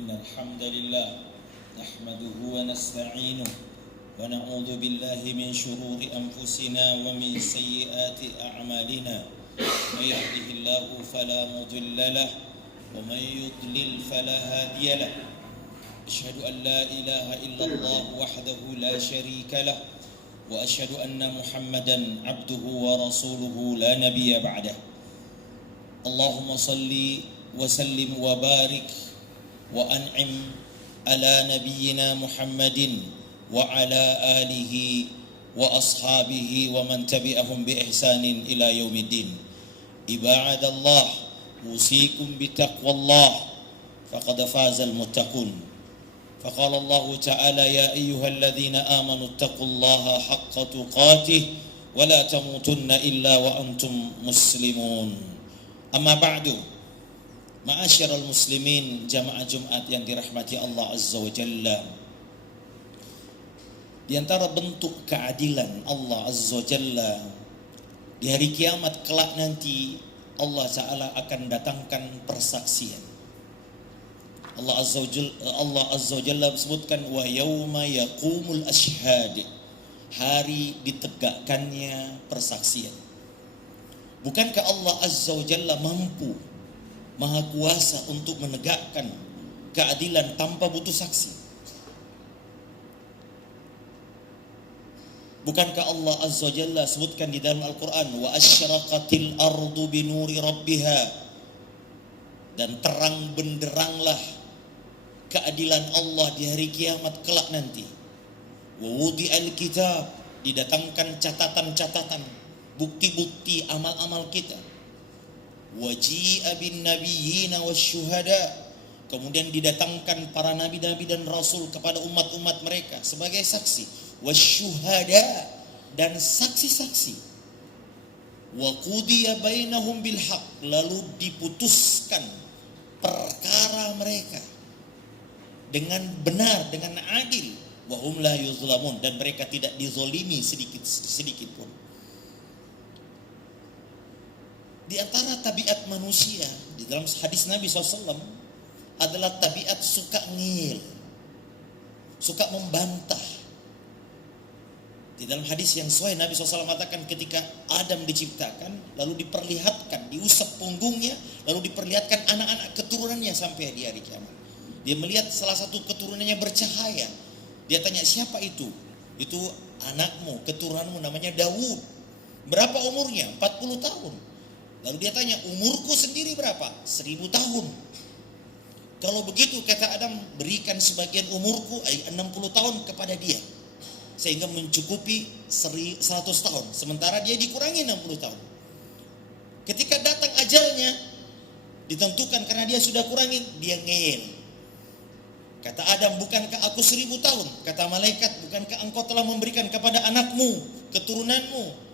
إن الحمد لله نحمده ونستعينه ونعوذ بالله من شرور أنفسنا ومن سيئات أعمالنا من يهده الله فلا مضل له ومن يضلل فلا هادي له أشهد أن لا إله إلا الله وحده لا شريك له وأشهد أن محمدا عبده ورسوله لا نبي بعده اللهم صل وسلم وبارك وأنعم على نبينا محمد وعلى آله وأصحابه ومن تبعهم بإحسان إلى يوم الدين عباد الله أوصيكم بتقوى الله فقد فاز المتقون فقال الله تعالى يا أيها الذين آمنوا اتقوا الله حق تقاته ولا تموتن إلا وأنتم مسلمون أما بعد Ma'asyiral muslimin jamaah Jumat yang dirahmati Allah Azza wa Jalla. Di antara bentuk keadilan Allah Azza wa Jalla di hari kiamat kelak nanti, Allah Ta'ala akan datangkan persaksian. Allah Azza wa Jalla sebutkan wa yauma yaqumul ashhad, hari ditegakkannya persaksian. Bukankah Allah Azza wa Jalla mampu, Maha kuasa untuk menegakkan keadilan tanpa butuh saksi? Bukankah Allah Azza wa Jalla sebutkan di dalam Al-Quran wa asyraqatil ardu binuri rabbiha, dan terang benderanglah keadilan Allah di hari kiamat kelak nanti. Wa wudi'al kitab, didatangkan catatan-catatan, bukti-bukti amal-amal kita. Waji'a bin nabiyina wasyuhada, kemudian didatangkan para nabi-nabi dan rasul kepada umat-umat mereka sebagai saksi. Wasyuhada, dan saksi-saksi. Wa qudiya bainahum bil haq, lalu diputuskan perkara mereka dengan benar, dengan adil. Wa hum la yuzlamun, dan mereka tidak dizolimi sedikit pun. Di antara tabiat manusia di dalam hadis Nabi SAW adalah tabiat suka ngil, suka membantah. Di dalam hadis yang sahih Nabi SAW mengatakan ketika Adam diciptakan, lalu diperlihatkan, diusap punggungnya, lalu diperlihatkan anak-anak keturunannya sampai di hari kiamat. Dia melihat salah satu keturunannya bercahaya. Dia tanya, siapa itu? Itu anakmu, keturunanmu, namanya Daud. Berapa umurnya? 40 tahun. Lalu dia tanya, umurku sendiri berapa? 1000 tahun. Kalau begitu, kata Adam, berikan sebagian umurku 60 tahun kepada dia, sehingga mencukupi 100 tahun. Sementara dia dikurangi 60 tahun. Ketika datang ajalnya, ditentukan karena dia sudah kurangi, dia ngeyel. Kata Adam, bukankah aku 1000 tahun? Kata malaikat, bukankah engkau telah memberikan kepada anakmu, keturunanmu?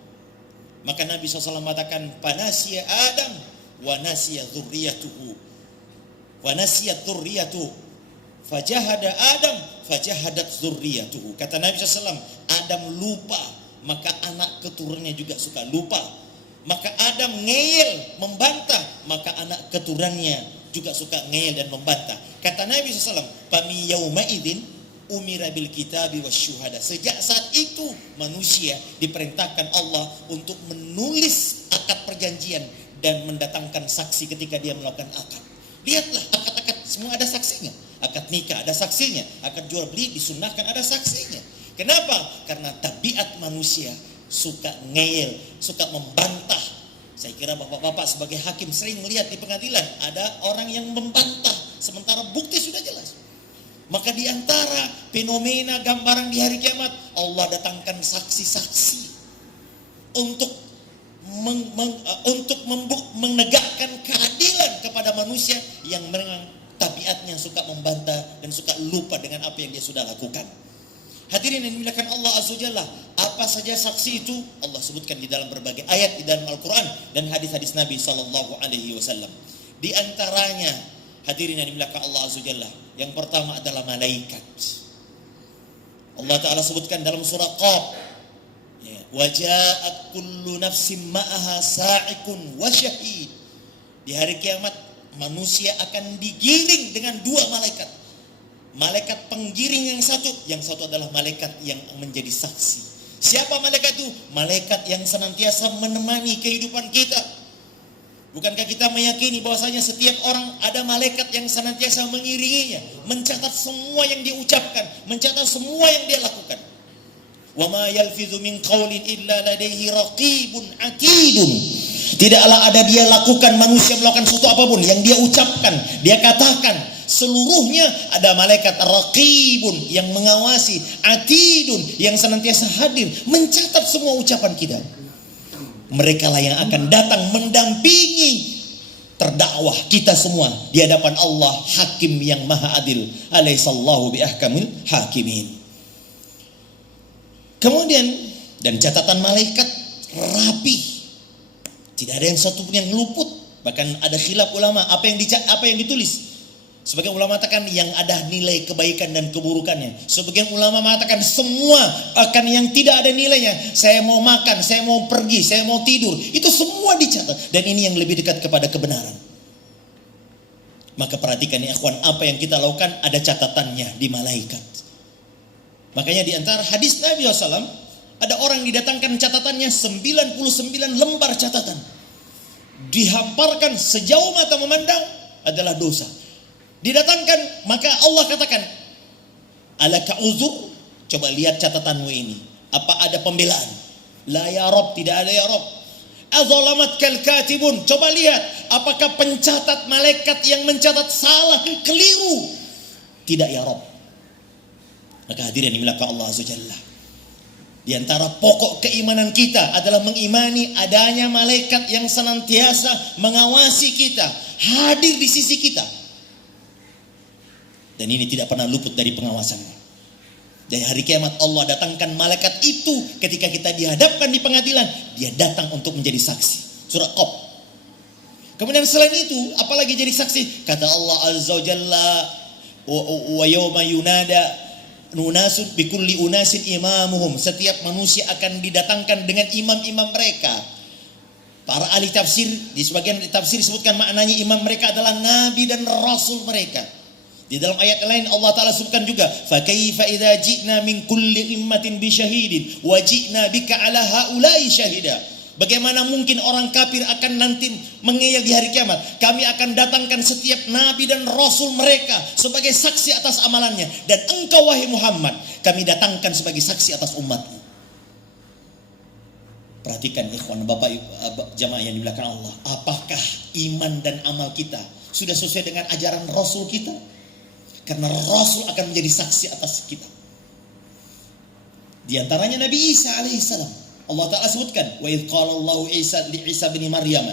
Maka Nabi SAW mengatakan, panasiya Adam wa nasiya dzurriyyatuhu wa nasiyat dzurriyyatuhu fajahada Adam fajahadat dzurriyyatuhu. Kata Nabi SAW, Adam lupa, maka anak keturunannya juga suka lupa. Maka Adam ngeyel, membantah, maka anak keturunannya juga suka ngeyel dan membantah. Kata Nabi SAW, fami yauma idzin umira bil kitabi wasyuhada. Sejak saat itu manusia diperintahkan Allah untuk menulis akad perjanjian dan mendatangkan saksi ketika dia melakukan akad. Lihatlah akad-akad semua ada saksinya. Akad nikah ada saksinya, akad jual beli disunahkan ada saksinya. Kenapa? Karena tabiat manusia suka ngeyel, suka membantah. Saya kira bapak-bapak sebagai hakim sering melihat di pengadilan ada orang yang membantah sementara bukti sudah jelas. Maka di antara fenomena gambaran di hari kiamat, Allah datangkan saksi-saksi untuk menegakkan keadilan kepada manusia yang memang tabiatnya suka membantah dan suka lupa dengan apa yang dia sudah lakukan. Hadirin yang dimuliakan Allah Azza wa Jalla, apa saja saksi itu Allah sebutkan di dalam berbagai ayat di dalam Al-Quran dan hadis-hadis Nabi SAW. Di antaranya, hadirin yang dimuliakan Allah Azza wa Jalla, yang pertama adalah malaikat. Allah Ta'ala sebutkan dalam surah Qaf, wa ja'at kullu nafsin ma'aha sa'ikun wa syahid. Di hari kiamat manusia akan digiring dengan dua malaikat. Malaikat penggiring yang satu adalah malaikat yang menjadi saksi. Siapa malaikat itu? Malaikat yang senantiasa menemani kehidupan kita. Bukankah kita meyakini bahwasanya setiap orang ada malaikat yang senantiasa mengiringinya, mencatat semua yang dia ucapkan, mencatat semua yang dia lakukan. Wa ma yalfizu min qaulin illa ladaihi raqibun atidun. Tidaklah ada dia lakukan, manusia melakukan sesuatu apapun yang dia ucapkan, dia katakan, seluruhnya ada malaikat raqibun yang mengawasi, atidun yang senantiasa hadir mencatat semua ucapan kita. Mereka lah yang akan datang mendampingi terdakwah kita semua di hadapan Allah, Hakim yang Maha Adil. Alaihissallahu bi ahkamil hakimin. Kemudian, dan catatan malaikat rapi, tidak ada yang satu pun yang luput. Bahkan ada khilaf ulama apa yang ditulis. Sebagian ulama mengatakan yang ada nilai kebaikan dan keburukannya. Sebagian ulama mengatakan semua akan yang tidak ada nilainya. Saya mau makan, saya mau pergi, saya mau tidur, itu semua dicatat. Dan ini yang lebih dekat kepada kebenaran. Maka perhatikan ya ikhwan, apa yang kita lakukan ada catatannya di malaikat. Makanya di antara hadis Nabi SAW, ada orang didatangkan catatannya 99 lembar catatan. Dihamparkan sejauh mata memandang adalah dosa. Didatangkan, maka Allah katakan, alaka uzur, coba lihat catatanmu ini, apa ada pembelaan? La ya Rabb, tidak ada ya Rabb. Azalamat kal katibun, coba lihat apakah pencatat malaikat yang mencatat salah, keliru? Tidak ya Rabb. Maka hadirin dimiliki Allah Azza Jalla, di antara pokok keimanan kita adalah mengimani adanya malaikat yang senantiasa mengawasi kita, hadir di sisi kita. Dan ini tidak pernah luput dari pengawasannya. Dari hari kiamat Allah datangkan malaikat itu ketika kita dihadapkan di pengadilan, dia datang untuk menjadi saksi. Surah Qaf. Kemudian selain itu, apalagi jadi saksi? Kata Allah Azza wa Jalla, wa yawma yunada nunasun bikulli unasin imamuhum. Setiap manusia akan didatangkan dengan imam-imam mereka. Para ahli tafsir, di sebagian tafsir disebutkan maknanya imam mereka adalah nabi dan rasul mereka. Di dalam ayat lain Allah Ta'ala sebutkan juga, فَكَيْفَ إِذَا جِئْنَا مِنْ كُلِّ إِمَّةٍ بِشَهِيدٍ وَجِئْنَا بِكَ عَلَى هَؤُلَاءِ شَهِدًا. Bagaimana mungkin orang kafir akan nanti mengeyel di hari kiamat? Kami akan datangkan setiap nabi dan rasul mereka sebagai saksi atas amalannya. Dan engkau wahai Muhammad, kami datangkan sebagai saksi atas umatmu. Perhatikan ikhwan, bapak jamaah yang dimuliakan Allah, apakah iman dan amal kita sudah sesuai dengan ajaran rasul kita? Karena Rasul akan menjadi saksi atas kita. Di antaranya Nabi Isa alaihissalam. Allah Ta'ala sebutkan, wa idh qala Allahu Isa li Isa bin Maryam.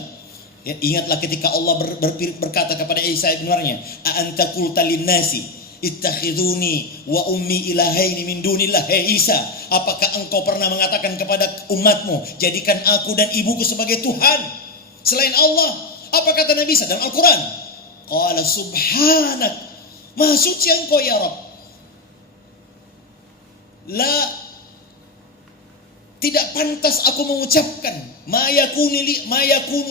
Ya, ingatlah ketika Allah berkata kepada Isa bin Maryam, a anta qulta lin-nasi ittakhiduni wa ummi ilahaini min dunillah. Hei Isa, apakah engkau pernah mengatakan kepada umatmu, jadikan aku dan ibuku sebagai Tuhan selain Allah? Apa kata Nabi Isa dalam Al-Quran? Qala subhanak, Maha suci engkau ya Rabb. Tidak pantas aku mengucapkan ma yakunu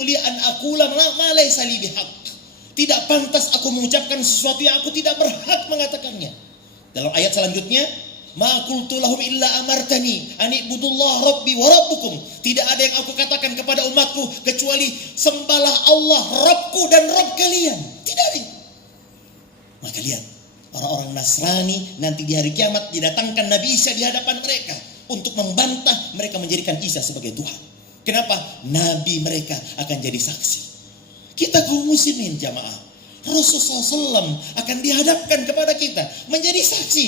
li an aqula ma laysa li bihaq. Tidak pantas aku mengucapkan sesuatu yang aku tidak berhak mengatakannya. Dalam ayat selanjutnya, ma qultu lahum illa amartani an ibudullah rabbi wa rabbukum. Tidak ada yang aku katakan kepada umatku kecuali sembahlah Allah Rabbku dan Rabb kalian. Tidak ada. Maka lihat, orang-orang Nasrani nanti di hari kiamat didatangkan Nabi Isa di hadapan mereka untuk membantah mereka menjadikan Isa sebagai Tuhan. Kenapa? Nabi mereka akan jadi saksi. Kita kaum muslimin jamaah, Rasulullah SAW akan dihadapkan kepada kita menjadi saksi.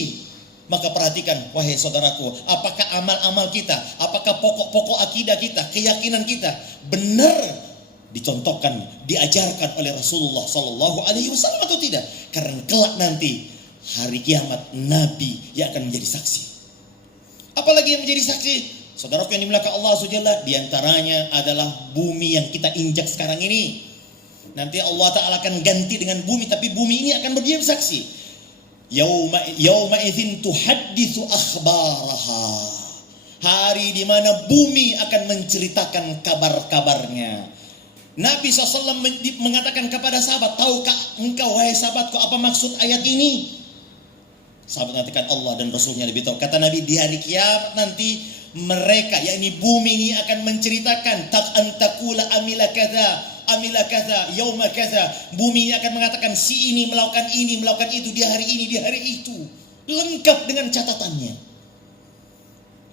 Maka perhatikan wahai saudaraku, apakah amal-amal kita, apakah pokok-pokok akidah kita, keyakinan kita benar dicontohkan, diajarkan oleh Rasulullah Sallallahu Alaihi Wasallam atau tidak? Karena kelak nanti hari kiamat Nabi yang akan menjadi saksi. Apalagi yang menjadi saksi? Saudaraku yang dimuliakan Allah Subhanahu, diantaranya adalah bumi yang kita injak sekarang ini. Nanti Allah Ta'ala akan ganti dengan bumi, tapi bumi ini akan berdiam saksi. Yauma idzin tuhadditsu akhbaraha. Hari di mana bumi akan menceritakan kabar-kabarnya. Nabi SAW mengatakan kepada sahabat, tahukah engkau wahai sahabatku apa maksud ayat ini? Sahabat mengatakan Allah dan Rasulnya lebih tahu. Kata Nabi, di hari kiamat nanti mereka, yakni bumi ini akan menceritakan tak antakula amila kaza yauma kaza. Bumi ini akan mengatakan si ini melakukan itu di hari ini, di hari itu, lengkap dengan catatannya.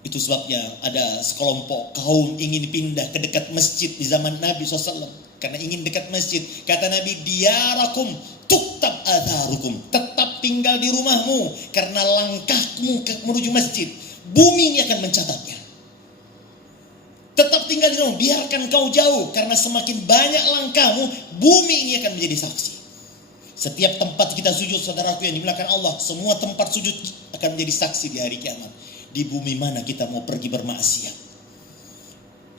Itu sebabnya ada sekelompok kaum ingin pindah ke dekat masjid di zaman Nabi SAW. Karena ingin dekat masjid. Kata Nabi, diyarakum tuktab atharukum. Tetap tinggal di rumahmu. Karena langkahmu menuju masjid, bumi ini akan mencatatnya. Tetap tinggal di rumah, biarkan kau jauh. Karena semakin banyak langkahmu, bumi ini akan menjadi saksi. Setiap tempat kita sujud, saudaraku yang dimuliakan Allah, semua tempat sujud akan menjadi saksi di hari kiamat. Di bumi mana kita mau pergi bermaksiat?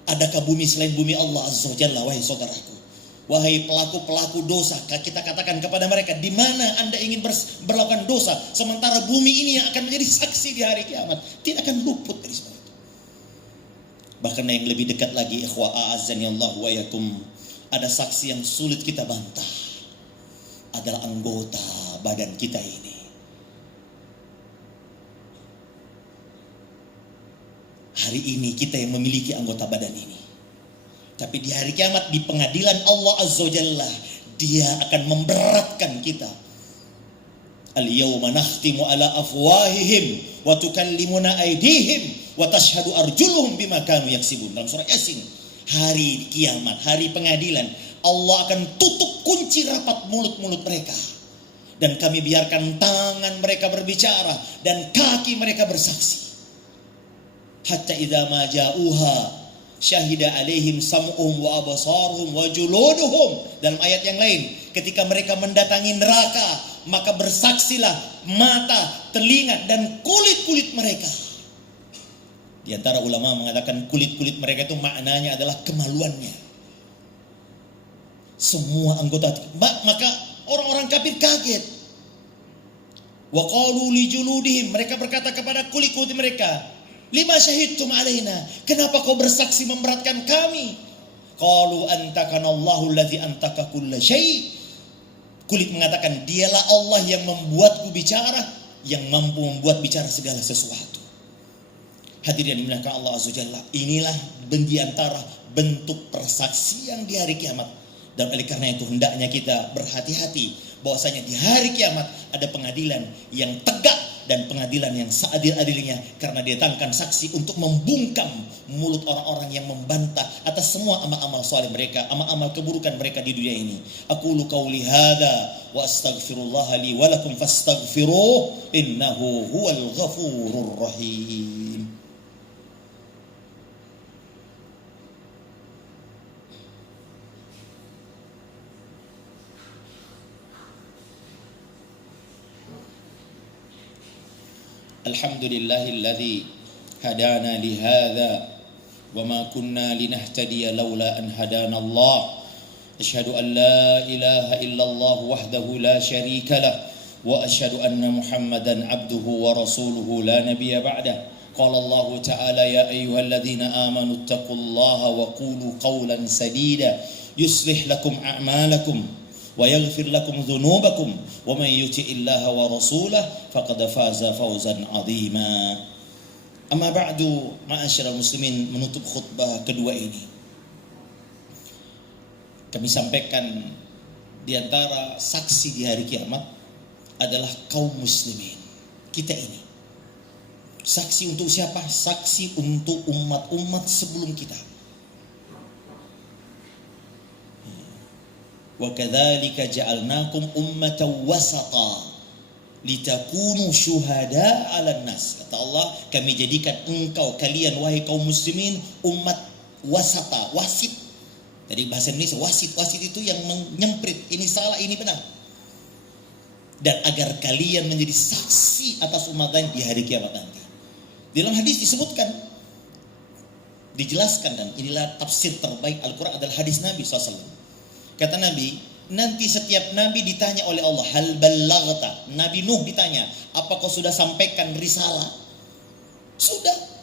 Adakah bumi selain bumi Allah Azza wa Jalla, wahai saudaraku? Wahai pelaku-pelaku dosa, kita katakan kepada mereka, di mana Anda ingin berlakukan dosa, sementara bumi ini yang akan menjadi saksi di hari kiamat, tidak akan luput dari semua itu. Bahkan yang lebih dekat lagi, ikhwa a'azzani Allah wa yakum, ada saksi yang sulit kita bantah, adalah anggota badan kita ini. Hari ini kita yang memiliki anggota badan ini. Tapi di hari kiamat, di pengadilan Allah Azza wa Jalla, Dia akan memberatkan kita. Al-yawma nakhtimu ala afwahihim wa tukallimuna aydihim wa tashhadu arjuluhum bima kanu yaksibun. Dalam surah Yasin. Hari kiamat, hari pengadilan, Allah akan tutup kunci rapat mulut-mulut mereka. Dan kami biarkan tangan mereka berbicara dan kaki mereka bersaksi. Hatta idza ma ja'uha syahida alaihim sam'uhum wa absaruhum wa juluduhum. Dalam ayat yang lain, ketika mereka mendatangi neraka, maka bersaksilah mata, telinga dan kulit-kulit mereka. Di antara ulama mengatakan kulit-kulit mereka itu maknanya adalah kemaluannya. Semua anggota, maka orang-orang kafir kaget. Wa qalu li juludihim, mereka berkata kepada kulit-kulit mereka, lima syahidtum alaina, kenapa kau bersaksi memberatkan kami? Qalu antakana Allahu allazi antaka kulla syai'. Kulit mengatakan, dialah Allah yang membuatku bicara, yang mampu membuat bicara segala sesuatu. Hadirin yang dimuliakan Allah Azza wa Jalla, inilah di antara bentuk persaksian di hari kiamat. Dan oleh karena itu hendaknya kita berhati-hati bahwasanya di hari kiamat ada pengadilan yang tegak dan pengadilan yang seadil-adilnya, karena didatangkan saksi untuk membungkam mulut orang-orang yang membantah atas semua amal-amal saleh mereka, amal-amal keburukan mereka di dunia ini. Aqulu qauli hadza wa astaghfirullah li wa lakum fastaghfiruh innahu huwal ghafurur rahim. Alhamdulillahilladzi hadana lihadza wa ma kunna linahtadiya laula an hadana Allah. Asyhadu an la ilaha illallah wahdahu la syarika lah wa asyhadu anna Muhammadan abduhu wa rasuluhu la nabiyya ba'dah. Qala Allah ta'ala ya ayyuhalladzina amanu taqullaha wa qulu qawlan sadida yuslih lakum a'malakum wa yaghfir lakum dhunubakum wa man yuti'illaha wa rasulahu faqad faza fawzan 'azima. Amma ba'du, ma'asyiral muslimin, menutup khutbah kedua ini kami sampaikan di antara saksi di hari kiamat adalah kaum muslimin. Kita ini saksi untuk siapa? Saksi untuk umat-umat sebelum kita. Wa kadzalika ja'alnakum ummatan wasata litakunu syuhada 'alan nas. Kata Allah, kami jadikan kalian wahai kaum muslimin umat wasata, wasit. Jadi bahasa Indonesia wasit itu yang menyemprit, ini salah, ini benar. Dan agar kalian menjadi saksi atas umat lain di hari kiamat nanti. Dalam hadis disebutkan, dijelaskan, dan inilah tafsir terbaik Al-Quran adalah hadis Nabi SAW. Kata Nabi, nanti setiap Nabi ditanya oleh Allah, hal ballaghta. Nabi Nuh ditanya, apa kau sudah sampaikan risalah? Sudah.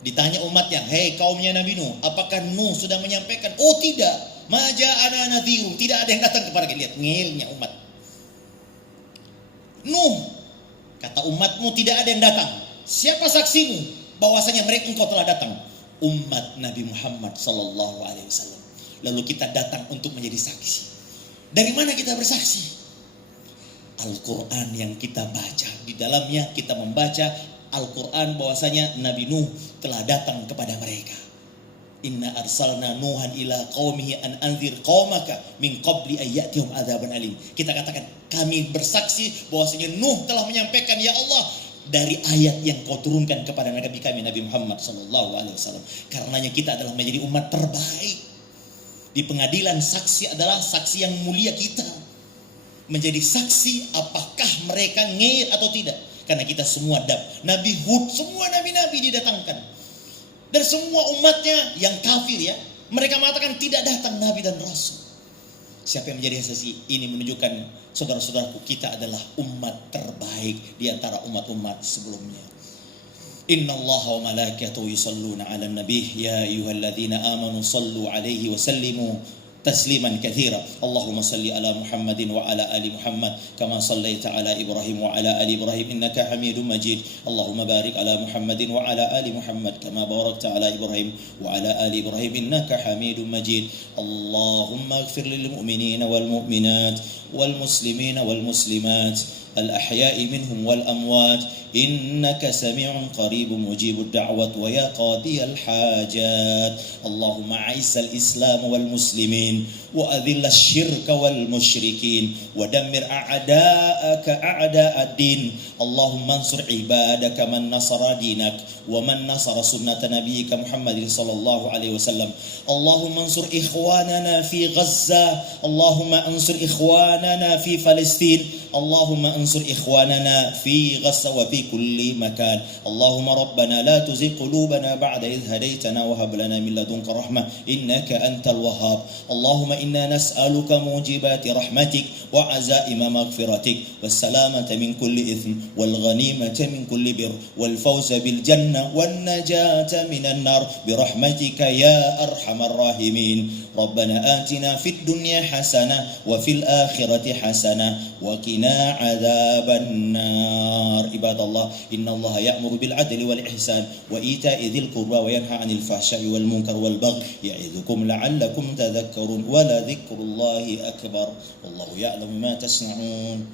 Ditanya umatnya, hei kaumnya Nabi Nuh, apakah Nuh sudah menyampaikan? Oh tidak. ma ja'ana nadhirun, tidak ada yang datang kepada kita. Lihat ngelnya umat. Nuh, kata umatmu tidak ada yang datang. Siapa saksimu bahwasanya mereka engkau telah datang? Umat Nabi Muhammad sallallahu alaihi wasallam. Lalu kita datang untuk menjadi saksi. Dari mana kita bersaksi? Al-Quran yang kita baca. Di dalamnya kita membaca Al-Quran bahwasanya Nabi Nuh telah datang kepada mereka. Inna arsalna Nuhan ila qaumihi an anzir qaumaka min qabli ayyatihum adzaban alim. Kita katakan kami bersaksi bahwasanya Nuh telah menyampaikan, ya Allah, dari ayat yang kau turunkan kepada Nabi kami Nabi Muhammad sallallahu alaihi wasallam. Karenanya kita adalah menjadi umat terbaik. Di pengadilan saksi adalah saksi yang mulia kita. Menjadi saksi apakah mereka ngeyel atau tidak. Karena kita semua Nabi Hud, semua nabi-nabi didatangkan. Dan semua umatnya yang kafir ya, mereka mengatakan tidak datang nabi dan rasul. Siapa yang menjadi saksi? Ini menunjukkan saudara-saudaraku, kita adalah umat terbaik di antara umat-umat sebelumnya. Inna Allah wa malaikatahu yusalluna 'alan nabiy ya ayyuhalladzina amanu sallu 'alaihi wa sallimu تسليما كثيرا اللهم صل على محمد وعلى آل محمد كما صليت على إبراهيم وعلى آل إبراهيم إنك حميد مجيد اللهم بارك على محمد وعلى آل محمد كما باركت على إبراهيم وعلى آل إبراهيم إنك حميد مجيد اللهم اغفر للمؤمنين والمؤمنات والمسلمين والمسلمات الأحياء منهم والأموات إنك سميع قريب مجيب الدعوة ويا قاضي الحاجات اللهم أعز الإسلام والمسلمين وأذل الشرك والمشركين ودمر أعداءك أعداء الدين اللهم انصر عبادك من نصر دينك ومن نصر سنة نبيك محمد صلى الله عليه وسلم اللهم انصر إخواننا في غزة اللهم انصر إخواننا في فلسطين اللهم انصر إخواننا في غزة وفي كل مكان اللهم ربنا لا تزغ قلوبنا بعد إذ هديتنا وهب لنا من لدنك رحمة إنك أنت الوهاب اللهم إنا نسألك موجبات رحمتك وعزائم مغفرتك والسلامة من كل إثم والغنيمة من كل بر والفوز بالجنة والنجاة من النار برحمتك يا أرحم الراحمين ربنا آتنا في الدنيا حسنة وفي الآخرة حسنة وقنا عذاب النار عباد الله إن الله يأمر بالعدل والإحسان وإيتاء ذي القربى وينهى عن الفحشاء والمنكر والبغي يعظكم لعلكم تذكرون ولذكر الله أكبر والله يعلم ما تصنعون.